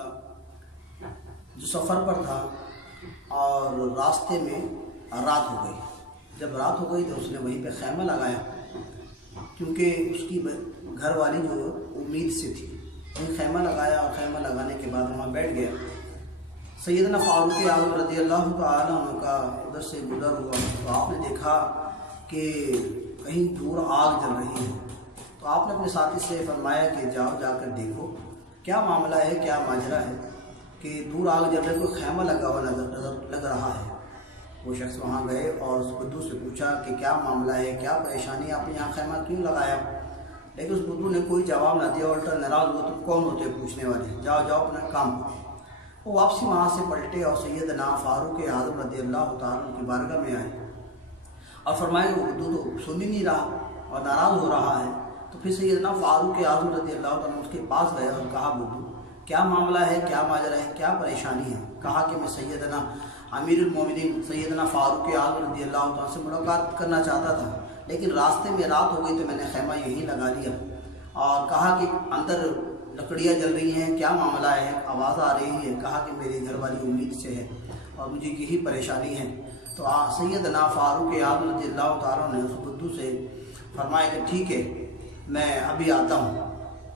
تھا جو سفر پر تھا اور راستے میں رات ہو گئی۔ جب رات ہو گئی تو اس نے وہیں پہ خیمہ لگایا، کیونکہ اس کی گھر والی جو امید سے تھی، وہیں خیمہ لگایا اور خیمہ لگانے کے بعد وہاں بیٹھ گیا۔ سیدنا فاروق اعظم رضی اللہ تعالیٰ عنہ کا ادھر سے گزر ہوا تو آپ نے دیکھا کہ کہیں دور آگ جل رہی ہے، تو آپ نے اپنے ساتھی سے فرمایا کہ جاؤ جا کر دیکھو کیا معاملہ ہے، کیا ماجرا ہے کہ دور آگ جل رہی، کوئی خیمہ لگا ہوا لگ رہا ہے۔ وہ شخص وہاں گئے اور اس بدو سے پوچھا کہ کیا معاملہ ہے، کیا پریشانی، آپ نے یہاں خیمہ کیوں لگایا؟ لیکن اس بدو نے کوئی جواب نہ دیا، الٹا ناراض ہوا، تم کون ہوتے پوچھنے والے، جاؤ جاؤ اپنا کام کرو۔ وہ واپسی وہاں سے پلٹے اور سیدنا فاروق اعظم رضی اللہ تعالیٰ کی بارگاہ میں آئے اور فرمایا کہ وہ بدو تو سن ہی نہیں رہا اور ناراض ہو رہا ہے۔ تو پھر سیدنا فاروق اعظم رضی اللہ تعالیٰ اس کے پاس گئے اور کہا بدو کیا معاملہ ہے، کیا ماجرا ہے، کیا پریشانی ہے؟ کہا کہ میں سیدنا امیر المومنین سیدنا فاروق اعظم رضی اللہ تعالیٰ سے ملاقات کرنا چاہتا تھا، لیکن راستے میں رات ہو گئی تو میں نے خیمہ یہیں لگا لیا، اور کہا کہ اندر لکڑیاں جل رہی ہیں، کیا معاملہ ہے، آواز آ رہی ہے۔ کہا کہ میری گھر والی امید سے ہے اور مجھے یہی پریشانی ہے۔ تو سیدنا فاروق اعظم رضی اللہ تعالیٰ نے اس بدو سے فرمایا کہ ٹھیک ہے میں ابھی آتا ہوں۔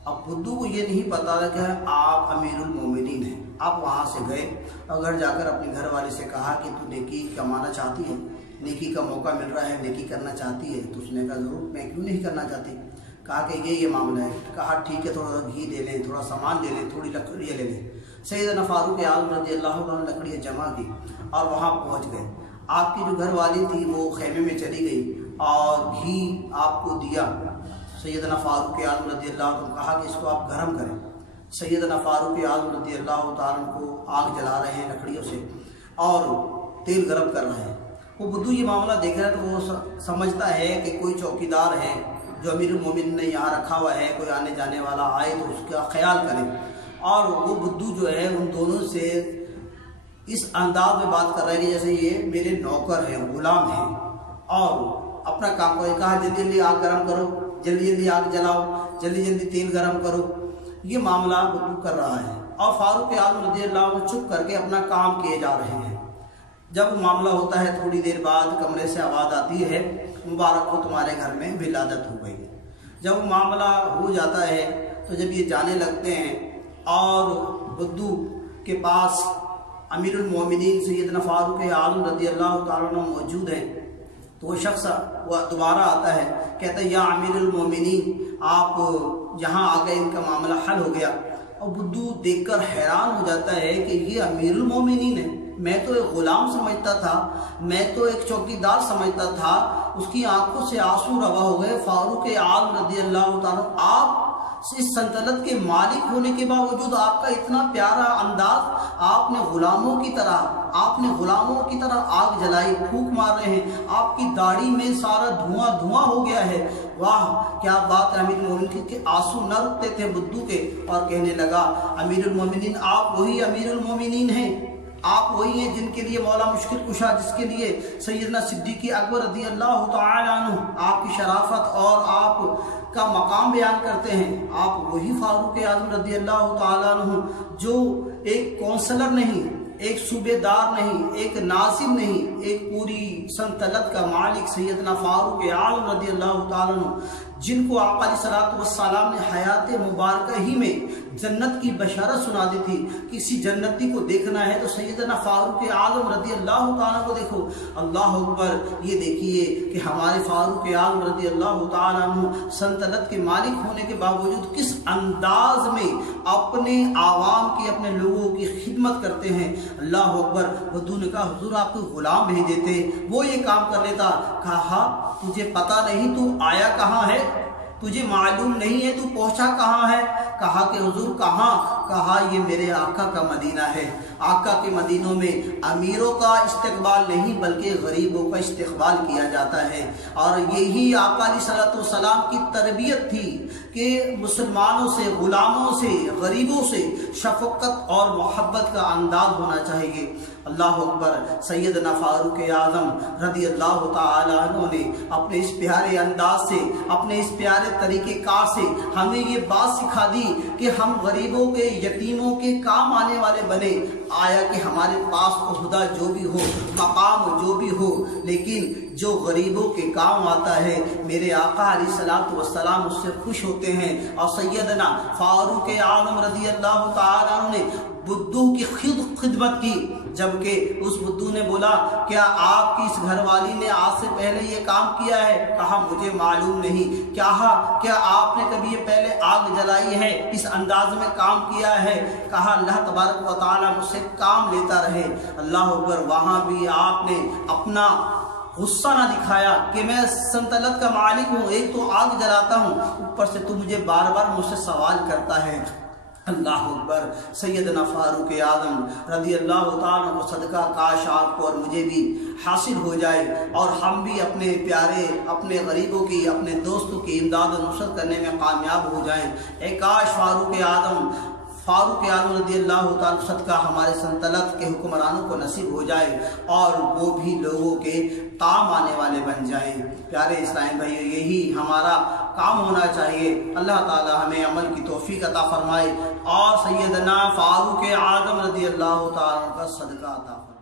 اب بدو کو یہ نہیں پتا تھا کہ آپ امیر المومنین ہیں۔ آپ وہاں سے گئے اور گھر جا کر اپنی گھر والے سے کہا کہ تو نیکی کمانا چاہتی ہے، نیکی کا موقع مل رہا ہے، نیکی کرنا چاہتی ہے؟ تو اس نے کہا ضرور، میں کیوں نہیں کرنا چاہتی۔ کہا کہ یہ معاملہ ہے۔ کہا ٹھیک ہے، تھوڑا سا گھی لے لیں، تھوڑا سامان لے لیں، تھوڑی لکڑیاں لے لیں۔ سیدنا فاروق اعظم رضی اللہ عنہ نے لکڑیاں جمع کی اور وہاں پہنچ گئے۔ آپ کی جو گھر والی تھی وہ خیمے میں چلی گئی اور گھی آپ کو دیا۔ سیدنا فاروق اعظم رضی اللہ عنہ نے کہا کہ اس کو آپ گرم کریں۔ سیدنا فاروق اعظم رضی اللہ تعالیٰ کو آگ جلا رہے ہیں لکڑیوں سے اور تیل گرم کر رہے ہیں۔ وہ بدو یہ معاملہ دیکھ رہا ہے تو وہ سمجھتا ہے کہ کوئی چوکیدار ہے جو امیر المومنین نے یہاں رکھا ہوا ہے، کوئی آنے جانے والا آئے تو اس کا خیال کرے، اور وہ بدو جو ہے ان دونوں سے اس انداز میں بات کر رہا ہے کہ جیسے یہ میرے نوکر ہیں، غلام ہیں، اور اپنا کام کرے۔ کہا جلدی جلدی آگ گرم کرو، جلدی جلدی آگ جلاؤ، جلدی جلدی تیل گرم کرو۔ یہ معاملہ بدو کر رہا ہے اور فاروق اعظم رضی اللہ عنہ چپ کر کے اپنا کام کیے جا رہے ہیں۔ جب معاملہ ہوتا ہے تھوڑی دیر بعد کمرے سے آواز آتی ہے مبارک ہو تمہارے گھر میں ولادت ہو گئی۔ جب وہ معاملہ ہو جاتا ہے تو جب یہ جانے لگتے ہیں اور بدو کے پاس امیر المومنین سیدنا فاروق اعظم رضی اللہ تعالیٰ عنہ موجود ہیں تو وہ شخص وہ دوبارہ آتا ہے، کہتا ہے یا امیر المومنین آپ یہاں آ گئے، ان کا معاملہ حل ہو گیا۔ اور بدو دیکھ کر حیران ہو جاتا ہے کہ یہ امیر المومنین ہے، میں تو ایک غلام سمجھتا تھا، میں تو ایک چوکیدار سمجھتا تھا۔ اس کی آنکھوں سے آنسو روا ہو گئے۔ فاروق اعظم رضی اللہ تعالیٰ آپ اس سلطنت کے مالک ہونے کے باوجود آپ کا اتنا پیارا انداز، آپ نے غلاموں کی طرح آگ جلائی، پھونک مار رہے ہیں، آپ کی داڑھی میں سارا دھواں دھواں ہو گیا ہے۔ واہ کیا بات ہے! امیر المومنین کے آنسو نہ رکتے تھے بدو کے، اور کہنے لگا امیر المومنین آپ وہی امیر المومنین ہیں، آپ وہی ہیں جن کے لیے مولا مشکل کشا، جس کے لیے سیدنا صدیق اکبر رضی اللہ تعالی عنہ آپ کی شرافت اور آپ کا مقام بیان کرتے ہیں۔ آپ وہی فاروق اعظم رضی اللہ تعالی عنہ جو ایک کونسلر نہیں، ایک صوبے دار نہیں، ایک ناظم نہیں، ایک پوری سلطنت کا مالک سیدنا فاروق اعظم رضی اللہ تعالی عنہ، جن کو آقا علیہ الصلوۃ والسلام نے حیات مبارکہ ہی میں جنت کی بشارت سنا دی تھی۔ کسی جنتی کو دیکھنا ہے تو سیدنا فاروق اعظم رضی اللہ تعالیٰ کو دیکھو۔ اللہ اکبر! یہ دیکھیے کہ ہمارے فاروق اعظم رضی اللہ تعالیٰ عنہ سلطنت کے مالک ہونے کے باوجود کس انداز میں اپنے عوام کی، اپنے لوگوں کی خدمت کرتے ہیں۔ اللہ اکبر! بدو نے کہا حضور آپ کو غلام بھیج دیتے، وہ یہ کام کر لیتا۔ کہا تجھے پتہ نہیں تو آیا کہاں ہے؟ تجھے معلوم نہیں ہے تو پہنچا کہاں ہے؟ کہا کہ حضور کہاں؟ کہا یہ میرے آقا کا مدینہ ہے۔ آقا کے مدینوں میں امیروں کا استقبال نہیں بلکہ غریبوں کا استقبال کیا جاتا ہے، اور یہی آقا علیہ الصلوۃ والسلام کی تربیت تھی کہ مسلمانوں سے، غلاموں سے، غریبوں سے شفقت اور محبت کا انداز ہونا چاہیے۔ اللہ اکبر۔ سیدنا فاروق اعظم رضی اللہ تعالیٰ عنہ نے اپنے اس پیارے انداز سے، اپنے اس پیارے طریقہ کار سے ہمیں یہ بات سکھا دی کہ ہم غریبوں کے، یتیموں کے کام آنے والے بنے۔ آیا کہ ہمارے پاس عہدہ جو بھی ہو، مقام جو بھی ہو، لیکن جو غریبوں کے کام آتا ہے، میرے آقا علیہ الصلوۃ والسلام اس سے خوش ہوتے ہیں۔ اور سیدنا فاروق اعظم رضی اللہ تعالیٰ عنہ نے بدو کی خدمت کی، جبکہ اس بدو نے بولا کیا آپ کی اس گھر والی نے آج سے پہلے یہ کام کیا ہے؟ کہا مجھے معلوم نہیں۔ کیا آپ نے کبھی یہ پہلے آگ جلائی ہے، اس انداز میں کام کیا ہے؟ کہا اللہ تبارک و تعالیٰ مجھ سے کام لیتا رہے۔ اللہ اکبر۔ وہاں بھی آپ نے اپنا غصہ نہ دکھایا کہ میں سلطنت کا مالک ہوں، ایک تو آگ جلاتا ہوں، اوپر سے تو مجھے بار بار مجھ سے سوال کرتا ہے۔ اللہ اکبر۔ سیدنا فاروق اعظم رضی اللہ تعالیٰ کو صدقہ کاش آپ کو اور مجھے بھی حاصل ہو جائے اور ہم بھی اپنے پیارے، اپنے غریبوں کی، اپنے دوستوں کی امداد و نصرت کرنے میں کامیاب ہو جائیں۔ اے کاش فاروق اعظم رضی اللہ تعالیٰ صدقہ ہمارے سلطنت کے حکمرانوں کو نصیب ہو جائے اور وہ بھی لوگوں کے کام آنے والے بن جائیں۔ پیارے اسلام بھائیو، یہی ہمارا کام ہونا چاہیے۔ اللہ تعالیٰ ہمیں عمل کی توفیق عطا فرمائے اور سیدنا فاروق اعظم رضی اللہ تعالیٰ کا صدقہ عطا فرمائے۔